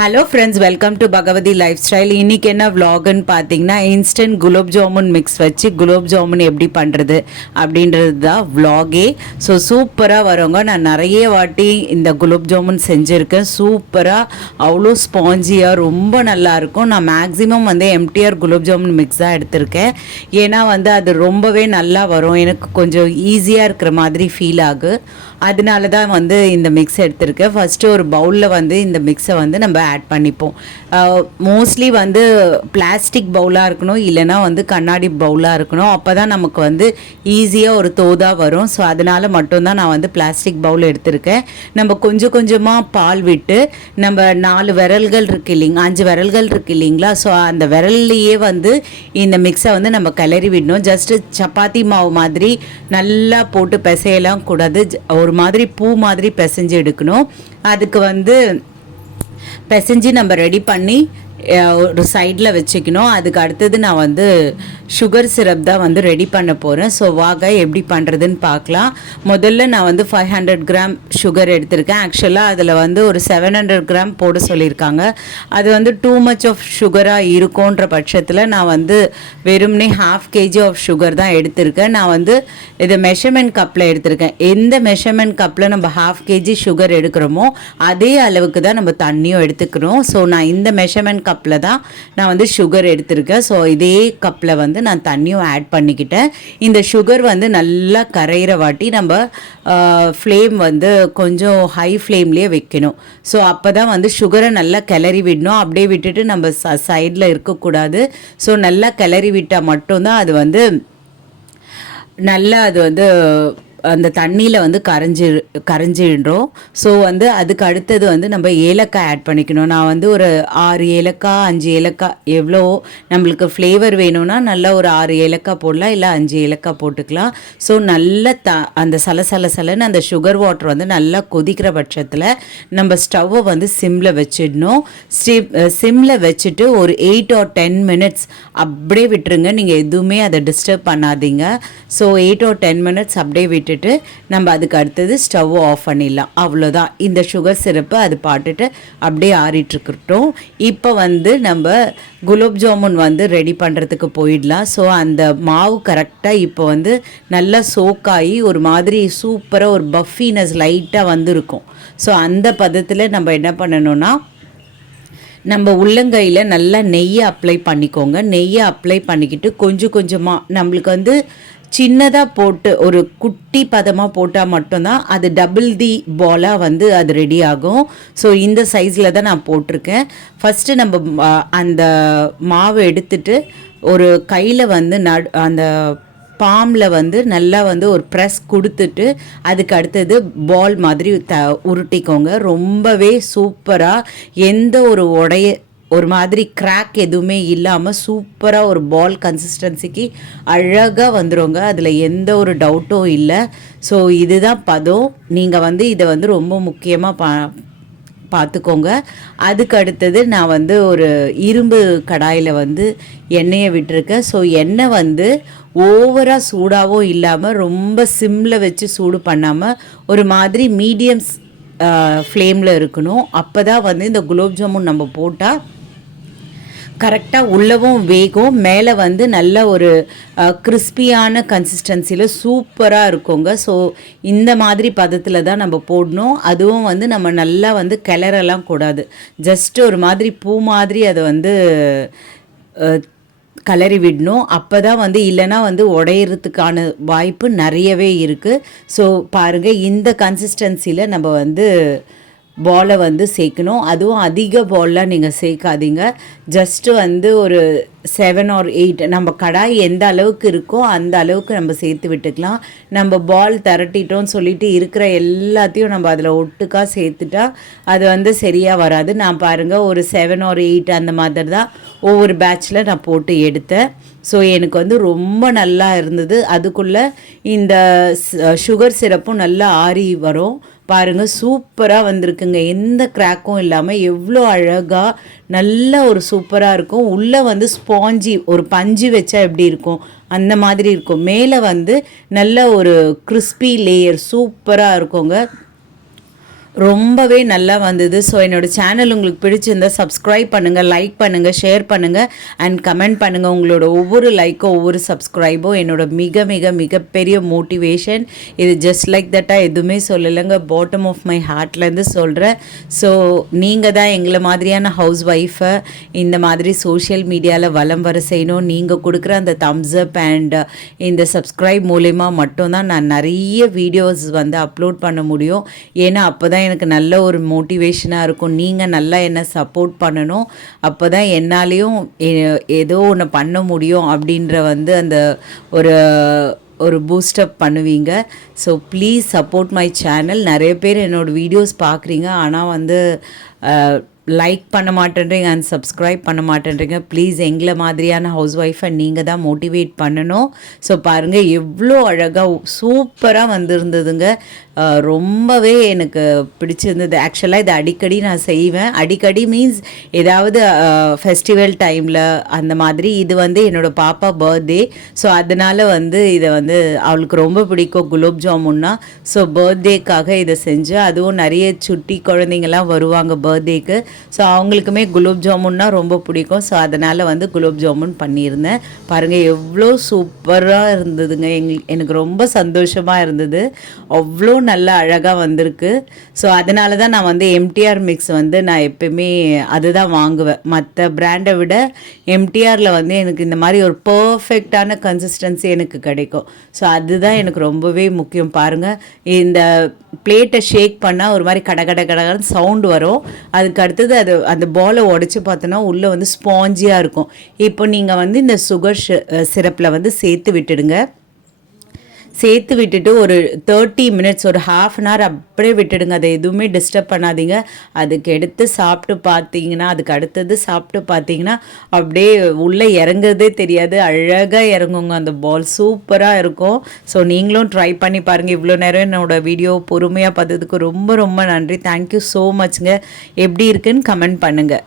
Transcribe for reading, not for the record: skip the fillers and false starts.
Hello friends, welcome to Bhagavathi lifestyle. இன்றைக்கி என்ன விலாகுன்னு பார்த்தீங்கன்னா, இன்ஸ்டன்ட் குலோப் ஜாமுன் மிக்ஸ் வச்சு குலோப் ஜாமுன் எப்படி பண்ணுறது அப்படின்றது தான் விலாகே. ஸோ சூப்பராக வருங்க. நான் நிறைய வாட்டி இந்த குலோப் ஜாமுன் செஞ்சுருக்கேன். சூப்பராக அவ்வளோ ஸ்பாஞ்சியாக ரொம்ப நல்லாயிருக்கும். நான் maximum MTR gulab jamun mix தான் எடுத்திருக்கேன். ஏன்னா அது ரொம்பவே நல்லா வரும். எனக்கு கொஞ்சம் ஈஸியாக இருக்கிற மாதிரி ஃபீல் ஆகு. அதனால தான் இந்த மிக்ஸ் எடுத்திருக்கேன். ஃபஸ்ட்டு ஒரு பவுலில் இந்த மிக்ஸை நம்ம ஆட் பண்ணிப்போம். மோஸ்ட்லி பிளாஸ்டிக் பவுலாக இருக்கணும், இல்லைனா கண்ணாடி பவுலாக இருக்கணும். அப்போ தான் நமக்கு ஈஸியாக ஒரு தோதாக வரும். ஸோ அதனால் மட்டும்தான் நான் பிளாஸ்டிக் பவுல் எடுத்திருக்கேன். நம்ம கொஞ்சம் கொஞ்சமாக பால் விட்டு நம்ம 4 விரல்கள் இருக்குது இல்லைங்க, 5 விரல்கள் இருக்குது இல்லைங்களா. ஸோ அந்த விரல்லையே இந்த மிக்ஸை நம்ம கிளறி விடணும். ஜஸ்ட்டு சப்பாத்தி மாவு மாதிரி நல்லா போட்டு பிசையலாம் கூடாது. ஒரு மாதிரி பூ மாதிரி பிசைஞ்சு எடுக்கணும். அதுக்கு பிசைஞ்சு நம்ம ரெடி பண்ணி ஒரு சைடில் வச்சுக்கணும். அதுக்கு அடுத்தது நான் சுகர் சிரப் தான் ரெடி பண்ண போகிறேன். ஸோ வாங்க எப்படி பண்ணுறதுன்னு பார்க்கலாம். முதல்ல நான் 500 கிராம் சுகர் எடுத்திருக்கேன். ஆக்சுவலாக அதில் ஒரு 700 கிராம் போட சொல்லியிருக்காங்க. அது டூ மச் ஆஃப் சுகராக இருக்கும்ன்ற பட்சத்தில் நான் வெறும்னே 1/2 kg ஆஃப் சுகர் தான் எடுத்திருக்கேன். நான் இதை மெஷர்மெண்ட் கப்பில் எடுத்திருக்கேன். எந்த மெஷர்மெண்ட் கப்பில் நம்ம 1/2 kg சுகர் எடுக்கிறோமோ அதே அளவுக்கு தான் நம்ம தண்ணியும் எடுத்துக்கிறோம். ஸோ நான் இந்த மெஷர்மெண்ட் கப்பில் தான் நான் சுகர் எடுத்திருக்கேன். ஸோ இதே கப்பில் நான் தண்ணியும் ஆட் பண்ணிக்கிட்டேன். இந்த சுகர் நல்லா கரையிற வாட்டி நம்ம ஃப்ளேம் கொஞ்சம் ஹை ஃப்ளேம்லேயே வைக்கணும். ஸோ அப்போ தான் சுகரை நல்லா கிளறி விடணும். அப்படியே விட்டுட்டு நம்ம சைடில் இருக்கக்கூடாது. ஸோ நல்லா கிளறி விட்டால் மட்டும்தான் அது நல்லா அது அந்த தண்ணியில் கரைஞ்சிடுறோம். ஸோ அதுக்கு அடுத்தது நம்ம ஏலக்காய் ஆட் பண்ணிக்கணும். நான் ஒரு 6 ஏலக்காய் 5 ஏலக்காய் எவ்வளோ நம்மளுக்கு ஃப்ளேவர் வேணும்னா நல்லா ஒரு 6 ஏலக்காய் போடலாம், இல்லை 5 ஏலக்காய் போட்டுக்கலாம். ஸோ நல்ல அந்த சலசலன்னு அந்த சுகர் வாட்டர் நல்லா கொதிக்கிற பட்சத்தில் நம்ம ஸ்டவ்வை சிம்மில் வச்சிடணும். சிம்மில் வச்சுட்டு ஒரு 8 or 10 minutes அப்படியே விட்டுருங்க. நீங்கள் எதுவுமே அதை டிஸ்டர்ப் பண்ணாதீங்க. ஸோ 8 or 10 minutes அப்படியே விட்டு நம்ம அதுக்கு அடுத்தது ஸ்டவ் ஆஃப் பண்ணிடலாம். அவ்வளோதான். இந்த சுகர் சிரப்பு அது பாட்டுட்டு அப்படியே ஆறிட்டுருக்கட்டும். இப்போ நம்ம குலோப் ஜாமுன் ரெடி பண்ணுறதுக்கு போயிடலாம். ஸோ அந்த மாவு கரெக்டாக இப்போ நல்லா சோக்காகி ஒரு மாதிரி சூப்பராக ஒரு பஃபினஸ் லைட்டாக இருக்கும். ஸோ அந்த பதத்தில் நம்ம என்ன பண்ணணும்னா, நம்ம உள்ளங்கையில் நல்லா நெய்யை அப்ளை பண்ணிக்கோங்க. நெய்யை அப்ளை பண்ணிக்கிட்டு கொஞ்சம் கொஞ்சமாக நம்மளுக்கு சின்னதாக போட்டு ஒரு குட்டி பதமாக போட்டால் மட்டும்தான் அது டபுள் தி பாலாக அது ரெடி ஆகும். ஸோ இந்த சைஸில் தான் நான் போட்டிருக்கேன். ஃபஸ்ட்டு நம்ம அந்த மாவு எடுத்துட்டு ஒரு கையில் அந்த பாமில் நல்லா ஒரு ப்ரெஸ் கொடுத்துட்டு அதுக்கு அடுத்தது பால் மாதிரி உருட்டிக்கோங்க. ரொம்பவே சூப்பராக எந்த ஒரு ஒரு மாதிரி கிராக் எதுவுமே இல்லாமல் சூப்பராக ஒரு பால் கன்சிஸ்டன்சிக்கு அழகாக வந்துடுங்க. அதில் எந்த ஒரு டவுட்டும் இல்லை. ஸோ இதுதான் பதம். நீங்கள் இதை ரொம்ப முக்கியமாக பார்த்துக்கோங்க. அதுக்கு அடுத்தது நான் ஒரு இரும்பு கடாயில் எண்ணெயை விட்டுருக்கேன். ஸோ எண்ணெய் ஓவராக சூடாகவும் இல்லாமல் ரொம்ப சிம்மில் வச்சு சூடு பண்ணாமல் ஒரு மாதிரி மீடியம் ஃப்ளேமில் இருக்கணும். அப்போ தான் இந்த குலோப் ஜாமுன் நம்ம போட்டால் கரெக்டாக உள்ளவும் வேகும், மேலே நல்ல ஒரு கிறிஸ்பியான கன்சிஸ்டன்சியில் சூப்பராக இருக்குங்க. ஸோ இந்த மாதிரி பதத்தில் தான் நம்ம போடணும். அதுவும் நம்ம நல்லா கிளறலாம் கூடாது. ஜஸ்ட்டு ஒரு மாதிரி பூ மாதிரி அதை கிளறி விடணும். அப்போ தான் இல்லைன்னா உடையிறதுக்கான வாய்ப்பு நிறையவே இருக்குது. ஸோ பாருங்கள், இந்த கன்சிஸ்டன்சியில் நம்ம பாலை சேர்க்கணும். அதுவும் அதிக பால்லாம் நீங்கள் சேர்க்காதீங்க. ஜஸ்ட்டு ஒரு 7 or 8 நம்ம கடாய் எந்த அளவுக்கு இருக்கோ அந்த அளவுக்கு நம்ம சேர்த்து விட்டுக்கலாம். நம்ம பால் திரட்டிட்டோன்னு சொல்லிட்டு இருக்கிற எல்லாத்தையும் நம்ம அதில் ஒட்டுக்காக சேர்த்துட்டா அது சரியாக வராது. நான் பாருங்கள் ஒரு 7 or 8 அந்த மாதிரி தான் ஒவ்வொரு பேட்சில் நான் போட்டு எடுத்தேன். ஸோ எனக்கு ரொம்ப நல்லா இருந்தது. அதுக்குள்ளே இந்த சுகர் சிரப்பும் நல்லா ஆறி வரும். பாருங்கள், சூப்பராக வந்திருக்குங்க. எந்த கிராக்கும் இல்லாமல் எவ்வளோ அழகாக நல்ல ஒரு சூப்பராக இருக்கும். உள்ளே ஸ்பாஞ்சி ஒரு பஞ்சு வச்சா எப்படி இருக்கும் அந்த மாதிரி இருக்கும். மேலே நல்ல ஒரு கிறிஸ்பி லேயர் சூப்பராக இருக்குங்க. ரொம்பவே நல்லா வந்தது. ஸோ என்னோடய சேனல் உங்களுக்கு பிடிச்சிருந்தா சப்ஸ்கிரைப் பண்ணுங்கள், லைக் பண்ணுங்கள், ஷேர் பண்ணுங்கள் அண்ட் கமெண்ட் பண்ணுங்கள். உங்களோட ஒவ்வொரு லைக்கும் ஒவ்வொரு சப்ஸ்கிரைபும் என்னோட மிக மிக மிகப்பெரிய மோட்டிவேஷன். இது ஜஸ்ட் லைக் தட்டாக எதுவுமே சொல்லலைங்க, பாட்டம் ஆஃப் மை ஹார்ட்லேருந்து சொல்கிறேன். ஸோ நீங்கள் தான் எங்களை மாதிரியான ஹவுஸ் ஒய்ஃபை இந்த மாதிரி சோஷியல் மீடியாவில் வலம் வர செய்யணும். நீங்கள் கொடுக்குற அந்த தம்ஸ் அப் அண்ட் இந்த சப்ஸ்கிரைப் மூலயமா மட்டும்தான் நான் நிறைய வீடியோஸ் வந்து அப்லோட் பண்ண முடியும். ஏன்னா அப்போ தான் எனக்கு நல்ல ஒரு மோட்டிவேஷனாக இருக்கும். நீங்கள் நல்லா என்னை சப்போர்ட் பண்ணணும், அப்போ தான் என்னாலேயும் ஏதோ ஒன்று பண்ண முடியும் அப்படின்ற வந்து அந்த ஒரு ஒரு பூஸ்டப் பண்ணுவீங்க. So please support my channel. நிறைய பேர் என்னோடய வீடியோஸ் பார்க்குறீங்க, ஆனால் வந்து லைக் பண்ண மாட்டேன்றீங்க அண்ட் சப்ஸ்கிரைப் பண்ண மாட்டேன்றீங்க. ப்ளீஸ் எங்களை மாதிரியான ஹவுஸ் ஒய்ஃபை நீங்கள் தான் மோட்டிவேட் பண்ணணும். ஸோ பாருங்கள் எவ்வளோ அழகாக சூப்பராக வந்திருந்ததுங்க. ரொம்பவே எனக்கு பிடிச்சிருந்தது. ஆக்சுவலாக இது அடிக்கடி நான் செய்வேன். அடிக்கடி மீன்ஸ் ஏதாவது ஃபெஸ்டிவல் டைமில் அந்த மாதிரி. இது வந்து என்னோடய பாப்பா பர்த்டே, ஸோ அதனால் வந்து இதை வந்து அவளுக்கு ரொம்ப பிடிக்கும் குலோப் ஜாமுன்னா. ஸோ பர்த்டேக்காக இதை செஞ்சேன். அதுவும் நிறைய சுட்டி குழந்தைங்கள்லாம் வருவாங்க பர்த்டேக்கு. ஸோ அவங்களுக்குமே குலோப் ஜாமுன்னா ரொம்ப பிடிக்கும். ஸோ அதனால் வந்து குலோப் ஜாமுன் பண்ணியிருந்தேன். பாருங்கள் எவ்வளோ சூப்பராக இருந்ததுங்க. எனக்கு ரொம்ப சந்தோஷமாக இருந்தது. அவ்வளோ நல்லா அழகாக வந்திருக்கு. ஸோ அதனால தான் நான் வந்து எம்டிஆர் மிக்ஸ் வந்து நான் எப்பயுமே அதுதான் வாங்குவேன். மற்ற பிராண்டை விட எம்டிஆரில் வந்து எனக்கு இந்த மாதிரி ஒரு பர்ஃபெக்டான கன்சிஸ்டன்சி எனக்கு கிடைக்கும். ஸோ அதுதான் எனக்கு ரொம்பவே முக்கியம். பாருங்கள் இந்த பிளேட்டை ஷேக் பண்ணால் ஒரு மாதிரி கடன்னு சவுண்டு வரும். அதுக்கு அடுத்தது அது அந்த பாலை உடச்சி பார்த்தோன்னா உள்ளே வந்து ஸ்பாஞ்சியாக இருக்கும். இப்போ நீங்கள் வந்து இந்த சுகர் சிரப்பில் வந்து சேர்த்து விட்டுடுங்க. சேர்த்து விட்டுட்டு ஒரு 30 மினிட்ஸ், ஒரு ½ அன் ஹவர் அப்படியே விட்டுடுங்க. அதை எதுவுமே டிஸ்டர்ப் பண்ணாதீங்க. அதுக்கு எடுத்து சாப்பிட்டு பார்த்தீங்கன்னா, அதுக்கு அடுத்தது சாப்பிட்டு பார்த்தீங்கன்னா அப்படியே உள்ளே இறங்குறதே தெரியாது, அழகாக இறங்குங்க. அந்த பால் சூப்பராக இருக்கும். ஸோ நீங்களும் ட்ரை பண்ணி பாருங்கள். இவ்வளோ நேரம் என்னோடய வீடியோ பொறுமையாக பார்த்ததுக்கு ரொம்ப ரொம்ப நன்றி. தேங்க்யூ ஸோ மச்ங்க. எப்படி இருக்குன்னு கமெண்ட் பண்ணுங்கள்.